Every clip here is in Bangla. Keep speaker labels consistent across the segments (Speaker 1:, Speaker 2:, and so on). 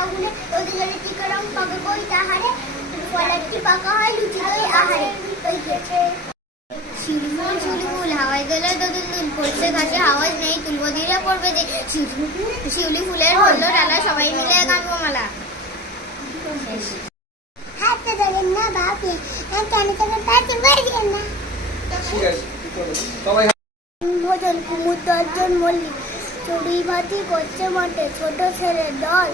Speaker 1: আগুনে রোদে জলে টিকা রং পাকে কই তাহারে? ফলারটি পাকা হয় লুচি দই আহারে? ওই গেছে। শিলফুল শিলফুল হাওয়াই দিলে তো দুল পড়ছে গাছে আওয়াজ নেই তুলবো দিলে পড়বে যে শিউলি ফুলের হলো ডালা সবাই মিলে গানবো মালা। হাতে ধরেন না বাপি কেন তোকে পাশে বাড়িয়ে না।
Speaker 2: সবাই
Speaker 1: ভোজন কুমুর দশজন মল্লিক চুরি ভাতি করছে মাঠে ছোট ছেলে, দল।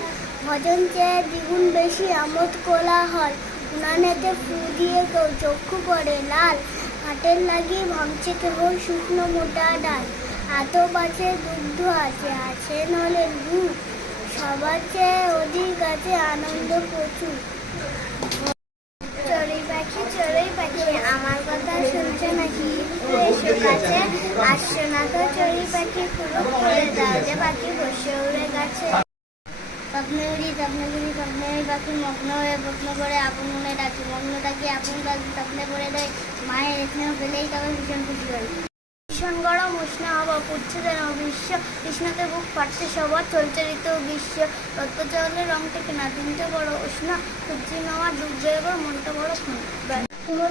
Speaker 1: ভজন চেয়ে দ্বিগুণ বেশি আমোদ কোলা হল উনানেতে ফু দিয়ে কেউ চক্ষু পড়ে লাল। হাটের লাগি ভাঙছে কেহ শুকনো মোটা ডাল। আতো পাছে দুগ্ধ আছে আছে নলে দুধ সবার চেয়ে অধিক আছে আনন্দ প্রচুর। চড়ুই পাখি চড়ুই পাখি, আমার কথা শুনছে নাকি? কাছে তো, চড়ুই পাখি পুরো করে দাও পাখি বসে উড়ে গেছে। স্বপ্নে উড়ি স্বপ্নে উড়ি স্বপ্নে পাখি মগ্ন হয়ে প্রশ্ন করে আপন মনে ডাকি, মগ্ন ডাকি, আপন ডাকি স্বপ্নে পড়ে দেয়। মায়ের স্নেহ পেলেই তবে ভীষণ খুশি হয়। ভীষণ গরম, উষ্ণ হওয়া পড়ছে যেন বিশ্ব কৃষ্ণতে বুক ফাটছে সবার ঋতু গ্রীষ্ম। রক্ত চাউলে রং থেকে না, দিনটা বড় উষ্ণ। সূর্যি মামা ডুববে এবার মনটা বড় কুমোর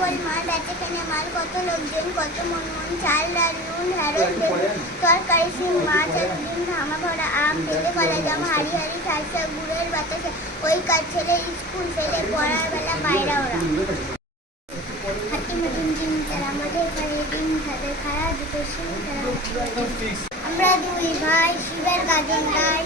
Speaker 1: বল মাল বেচে কেনে, মাল কত লোকজন, কত মন মন, চাল, ডাল, নুন হ্যারো তরকারি সিম মাছ আর ধামা ভরা আম পেলে কলা জামা, হাড়ি হাড়ি সালসা গুড়ের বাতাসে, ওই কাজ ছেলে স্কুল ফেলে পড়ার বেলা বাইরা ওরা। হাতি আমাদের ঘরে ডিম দুটো সিম আমরা দুই ভাই, শিবের গাজন গাই